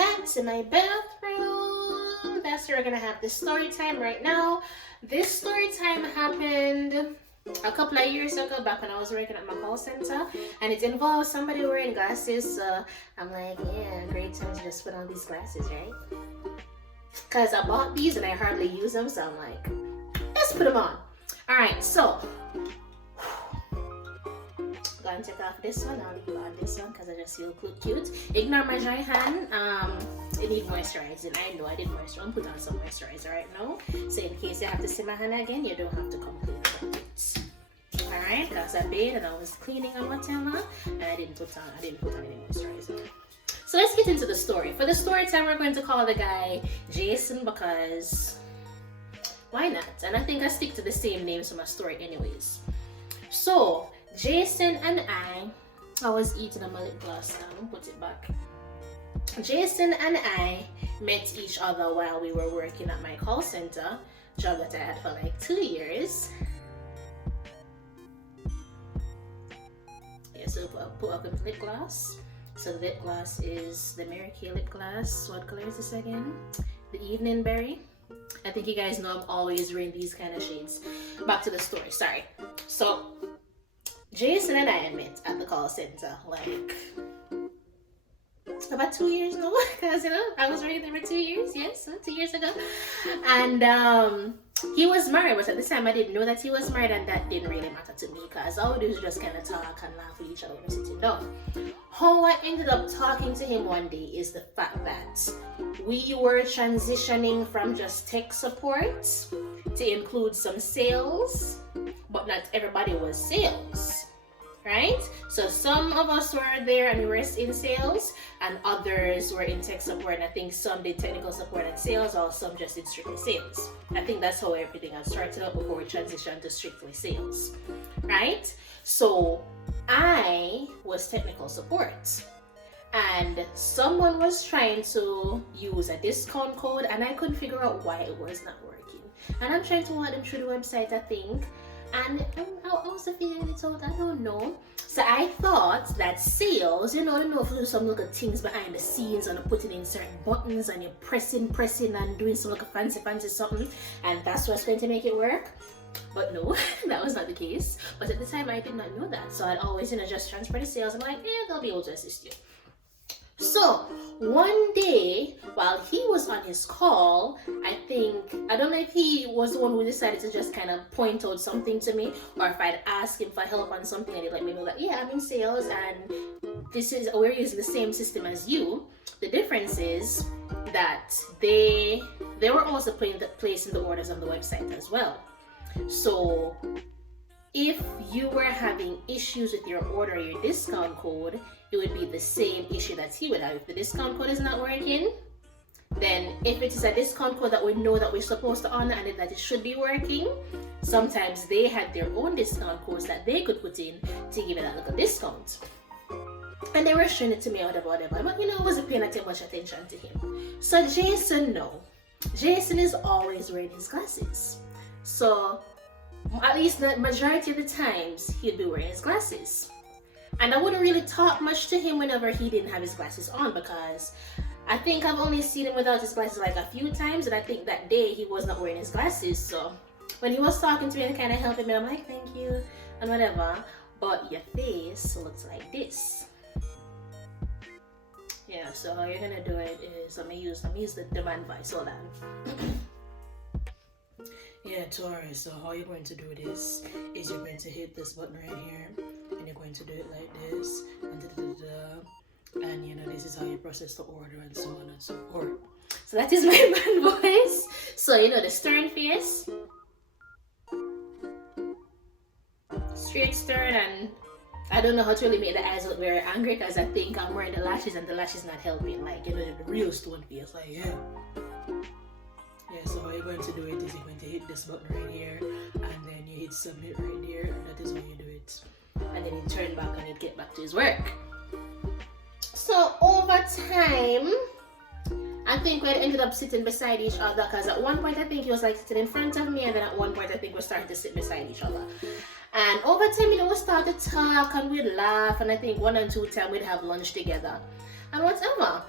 back to my bathroom. That's where we're gonna have this story time right now. This story time happened a couple of years ago, back when I was working at my call center, and it involved somebody wearing glasses. So I'm like, yeah, great time to just put on these glasses, right? Because I bought these and I hardly use them, so I'm like, let's put them on. All right, so I'm gonna take off this one. I'll leave on this one because I just feel cute. Ignore my dry hand. It needs moisturizing. I know I did moisturize. I'm put on some moisturizer right now, so in case you have to see my hand again, you don't have to completely it. All right, because I bathed and I was cleaning on whatever, and I didn't put on any moisturizer. So let's get into the story. For the story time, we're going to call the guy Jason because why not? And I think I stick to the same names for my story anyways. So Jason and I was eating on my lip gloss now, put it back. Jason and I met each other while we were working at my call center, job that I had for like 2 years. Yeah, so put up a lip gloss. So the lip gloss is the Mary Kay lip gloss. What color is this again? The Evening Berry. I think you guys know I'm always wearing these kind of shades. Back to the story, sorry. So Jason and I met at the call center like about 2 years now, because I was working there for 2 years, yes, 2 years ago. And he was married, but at the time I didn't know that he was married, and that didn't really matter to me because all we do is just kind of talk and laugh with each other when we're sitting down. How I ended up talking to him one day is the fact that we were transitioning from just tech support to include some sales, but not everybody was sales. Right? So some of us were there and we were in sales, and others were in tech support, and I think some did technical support and sales, or some just did strictly sales. I think that's how everything had started up before we transitioned to strictly sales. Right? So I was technical support, and someone was trying to use a discount code, and I couldn't figure out why it was not working. And I'm trying to walk them through the website, I think. And I was figuring it out, I don't know. So I thought that sales, they know if you do some little things behind the scenes and putting in certain buttons and you're pressing and doing some little fancy something, and that's what's going to make it work. But no, that was not the case. But at the time I did not know that. So I'd always, just transfer the sales. I'm like, yeah, they'll be able to assist you. So one day while he was on his call, I don't know if he was the one who decided to just kind of point out something to me, or if I'd ask him for help on something and he'd let me know that, yeah, I'm in sales and we're using the same system as you. The difference is that they were also placing the orders on the website as well. So if you were having issues with your order or your discount code, it would be the same issue that he would have. If the discount code is not working, then if it is a discount code that we know that we're supposed to honor and that it should be working, sometimes they had their own discount codes that they could put in to give it a little discount. And they were showing it to me whatever, but I wasn't paying much attention to him. So Jason is always wearing his glasses. So at least the majority of the times he'd be wearing his glasses. And I wouldn't really talk much to him whenever he didn't have his glasses on, because I think I've only seen him without his glasses like a few times, and I think that day he was not wearing his glasses. So when he was talking to me and kind of helping me, I'm like, thank you and whatever, but your face looks like this. Yeah, so how you're gonna do it is let me use the man voice. Hold on. Yeah, Taurus, so how you're going to do this is you're going to hit this button right here, and you're going to do it like this, and this is how you process the order, and so on and so forth. So that is my man voice. So the stern face, straight stern, and I don't know how to really make the eyes look very angry because I think I'm wearing the lashes and the lashes not helping, the real stone face, Yeah, so how you're going to do it is you're going to hit this button right here, and then you hit submit right here, and that is how you do it. And then you turn back and you get back to his work. So over time, I think we ended up sitting beside each other, because at one point I think he was sitting in front of me, and then at one point I think we're starting to sit beside each other. And over time, we started to talk and we'd laugh, and I think 1 or 2 times we'd have lunch together and whatever.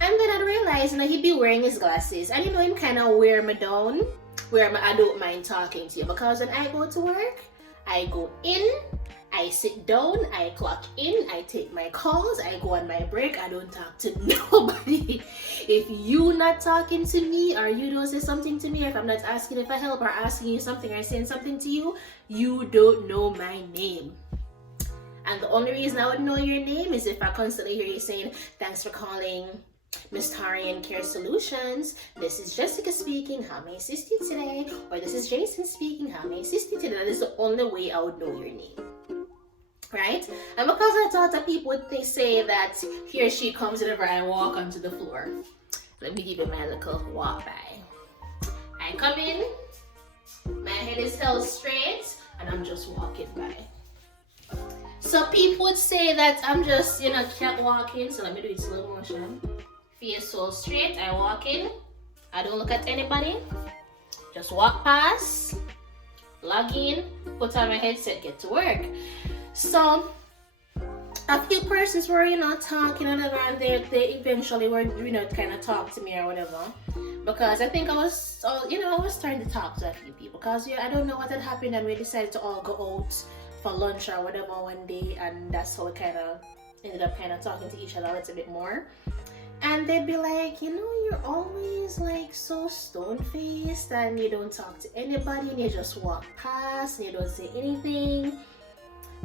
And then I realized, he'd be wearing his glasses, and him kind of wear me down, where I don't mind talking to you, because when I go to work, I go in, I sit down, I clock in, I take my calls, I go on my break, I don't talk to nobody. If you not talking to me, or you don't say something to me, if I'm not asking if I help or asking you something or saying something to you, you don't know my name. And the only reason I would know your name is if I constantly hear you saying, thanks for calling Miss Taurean Care Solutions. This is Jessica speaking. How may I assist you today? Or this is Jason speaking. How may I assist you today? That is the only way I would know your name. Right? And because I thought that people would say that he or she comes whenever I walk onto the floor. Let me give you my little walk by. I come in, my head is held straight, and I'm just walking by. So people would say that I'm just, cat walking. So let me do it slow motion. Face so straight, I walk in. I don't look at anybody. Just walk past, log in, put on my headset, get to work. So a few persons were, talking and they eventually were, kind of talk to me or whatever. Because I think I was starting to talk to a few people. Because I don't know what had happened, and we decided to all go out for lunch or whatever one day, and that's how we kind of ended up kind of talking to each other a little bit more. And they'd be like, you're always like so stone-faced, and you don't talk to anybody, and you just walk past and you don't say anything.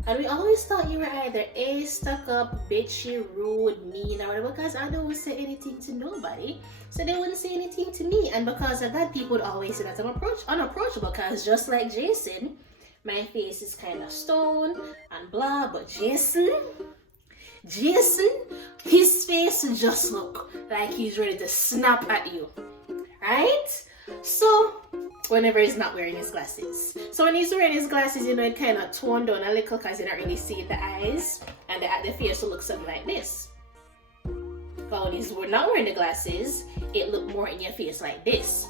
And we always thought you were either A, stuck up, bitchy, rude, mean, or whatever, because I don't say anything to nobody, so they wouldn't say anything to me. And because of that, people would always say that I'm unapproachable, because just like Jason, my face is kind of stone and blah, but Jason, his face just look like he's ready to snap at you, right? So whenever he's not wearing his glasses. So when he's wearing his glasses, it kind of toned down a little, because you don't really see the eyes, and the face will look something like this. But when he's not wearing the glasses, it look more in your face like this,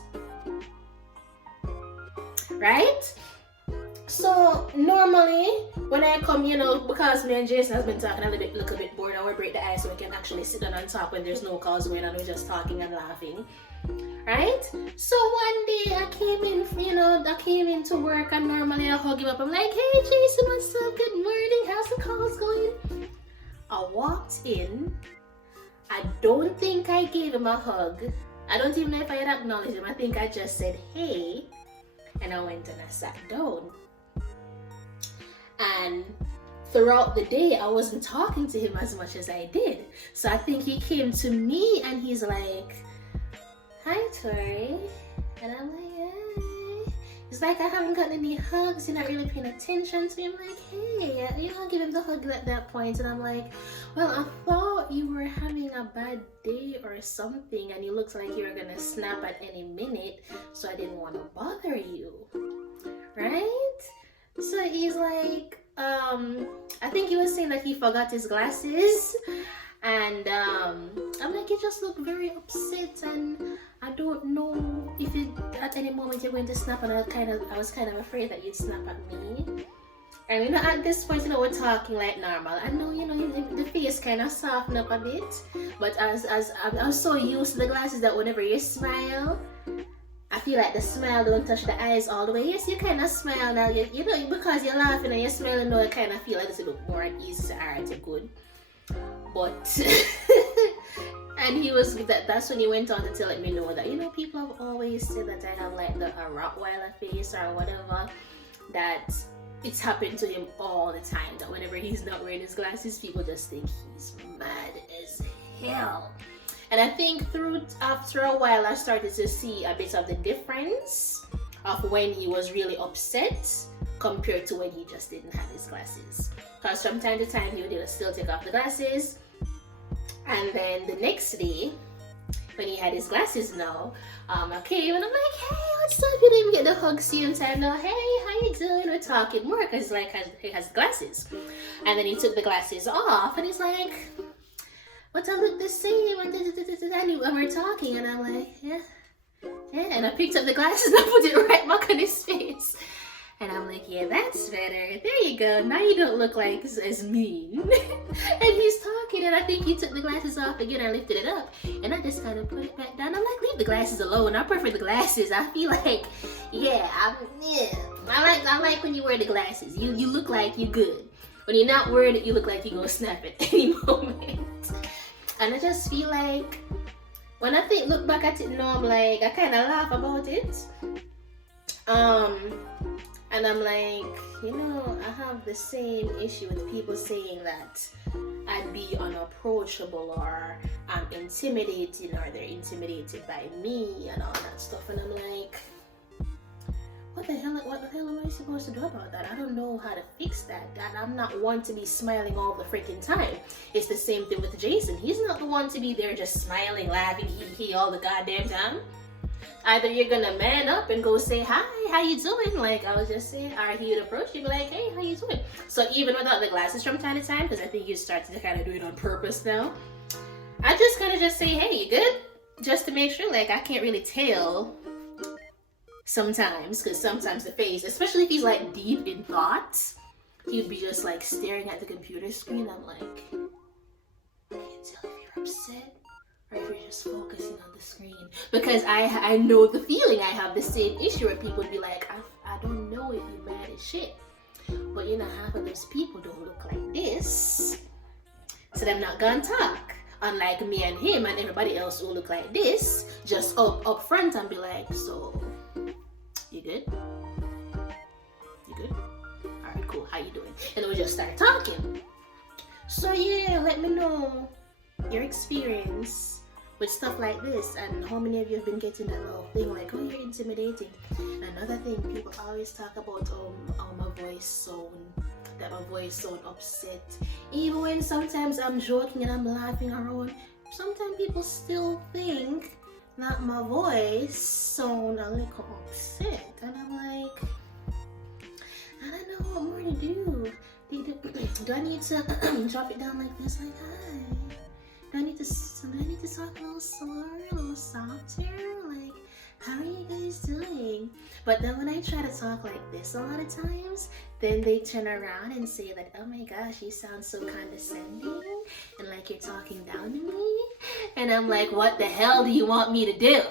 right? So normally when I come, because me and Jason has been talking a little bit bored, I will break the ice so we can actually sit down and talk when there's no calls going on, we're just talking and laughing, right? So one day I came into work, and normally I hug him up. I'm like, hey Jason, what's up? Good morning. How's the calls going? I walked in. I don't think I gave him a hug. I don't even know if I had acknowledged him. I think I just said, hey, and I went and I sat down. And throughout the day, I wasn't talking to him as much as I did. So I think he came to me and he's like, hi, Tori. And I'm like, hey. He's like, I haven't gotten any hugs. You're not really paying attention to me. I'm like, hey, give him the hug at that point. And I'm like, well, I thought you were having a bad day or something, and you looked like you were going to snap at any minute. So I didn't want to bother you. Right? So he's like, I think he was saying that he forgot his glasses, and I'm like, you just look very upset, and I don't know if at any moment you're going to snap. And I was kind of afraid that you'd snap at me. And at this point, we're talking like normal. I know, the face kind of softened up a bit, but as I'm so used to the glasses that whenever you smile, I feel like the smile don't touch the eyes all the way. Yes, you kind of smile now. Because you're laughing and you're smiling now, you kind of feel like it's a bit more easy. Alright, you're good. But and that's when he went on to let me know that people have always said that I have like a Rottweiler face or whatever. That it's happened to him all the time. That whenever he's not wearing his glasses, people just think he's mad as hell. And I think after a while, I started to see a bit of the difference of when he was really upset compared to when he just didn't have his glasses. Because from time to time, he would still take off the glasses. And then the next day, when he had his glasses now, I came and I'm like, hey, what's up? You didn't get the hug same time now. Hey, how you doing? We're talking more, because he has glasses. And then he took the glasses off and he's like, but I look the same, and we're talking, and I'm like, yeah, and I picked up the glasses and I put it right back on his face, And I'm like, yeah, that's better. There you go. Now you don't look like as mean. And he's talking, and I think he took the glasses off again. I lifted it up, and I just kind of put it back down. I'm like, leave the glasses alone. I prefer the glasses. I feel like, I like when you wear the glasses. You look like you good. When you're not wearing it, you look like you're gonna snap at any moment. And I just feel like, when I look back at it now, I'm like, I kind of laugh about it. And I'm like, I have the same issue with people saying that I'd be unapproachable, or I'm intimidating, or they're intimidated by me and all that stuff. And I'm like, what the hell am I supposed to do about that? I don't know how to fix that. I'm not one to be smiling all the freaking time. It's the same thing with Jason. He's not the one to be there just smiling, laughing, hee all the goddamn time. Either you're gonna man up and go say, hi, how you doing? Like I was just saying, or he would approach you, be like, hey, how you doing? So even without the glasses from time to time, because I think you start to kind of do it on purpose now, I just kind of just say, hey, you good? Just to make sure, like, I can't really tell sometimes, because sometimes the face, especially if he's like deep in thoughts, he'd be just like staring at the computer screen. I'm like, I can't tell if you're upset or if you're just focusing on the screen, because I know the feeling. I have the same issue where people would be like, I don't know if you're mad as shit, but half of those people don't look like this, so they're not gonna talk. Unlike me and him and everybody else who look like this, just up front and be like, so you good? You good? Alright, cool, how you doing? And we'll just start talking. So yeah, let me know your experience with stuff like this, and how many of you have been getting that little thing like, oh, you're intimidating. Another thing, people always talk about my voice sound upset, even when sometimes I'm joking and I'm laughing around. Sometimes people still think that my voice sound a little upset, and I'm like, I don't know what more to do. Do I need to drop it down like this, like, hi? Do I need to talk a little slower, a little softer? Like, how are you guys doing? But then when I try to talk like this a lot of times, then they turn around and say that, oh my gosh, you sound so condescending, and like you're talking down to me. And I'm like, what the hell do you want me to do?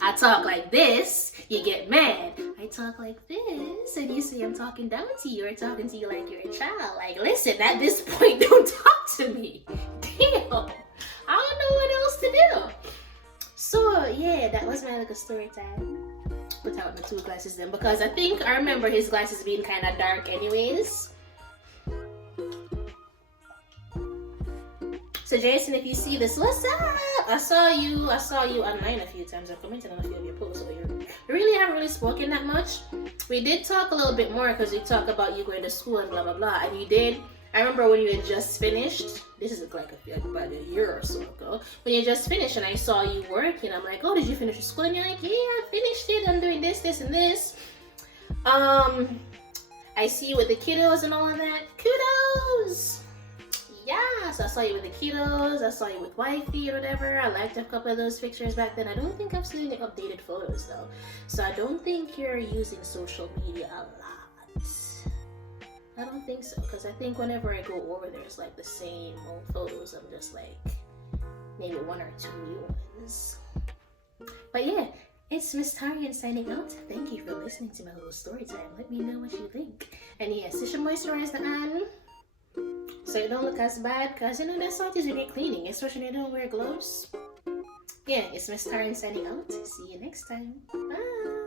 I talk like this, you get mad. I talk like this, and you say I'm talking down to you, or talking to you like you're a child. Like, listen, at this point, don't talk to me. Damn. I don't know what else to do. So yeah, that was my little story time. Put out my 2 glasses then, because I remember his glasses being kind of dark anyways. So Jason, if you see this, what's up? I saw you online a few times. I've commented on a few of your posts, so you really haven't really spoken that much. We did talk a little bit more, because we talked about you going to school and blah blah blah, and you did. I remember when you had just finished, this is like about a year or so ago, when you just finished and I saw you working, I'm like, oh, did you finish your school? And you're like, yeah, I finished it, I'm doing this, and this. I see you with the kiddos and all of that. Kudos! Yeah, so I saw you with the kiddos, I saw you with wifey or whatever. I liked a couple of those pictures back then. I don't think I've seen the updated photos though. So I don't think you're using social media a lot. I don't think so, because I think whenever I go over there, it's like the same old photos. I'm just like maybe 1 or 2 new ones. But yeah, it's Miss Taurean signing out. Thank you for listening to my little story time. Let me know what you think. And yes, you should moisturize the hand so it don't look as bad, because that's what it is when you're cleaning, especially when you don't wear gloves. Yeah, it's Miss Taurean signing out. See you next time. Bye.